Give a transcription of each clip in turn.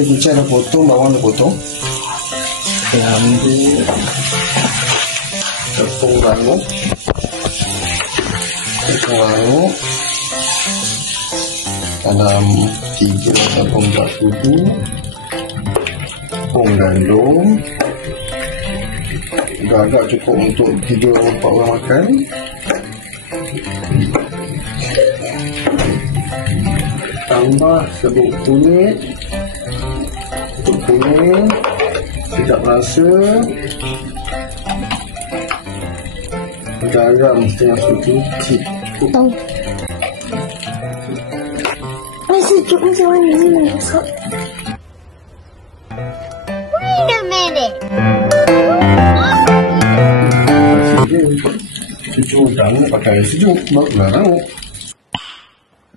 Kecil dah potong, bawang dah potong. Kita ambil tepung rangup. Dalam 3 atau 4 sudu. Tepung gandum. Agak cukup untuk 3-4 orang makan. Tambah serbuk kunyit. Kuning, sedap rasa, garam setengah sedikit. Sejuk macam mana ni masak? Wait a minute. Sejuk jangan pakai air sejuk, baru larang.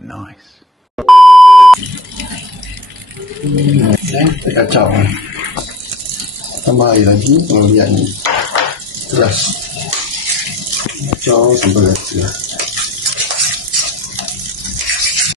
Nice. Kita kacau. Tambah air lagi, kemudian ni. Teras. Kacau sampai rata.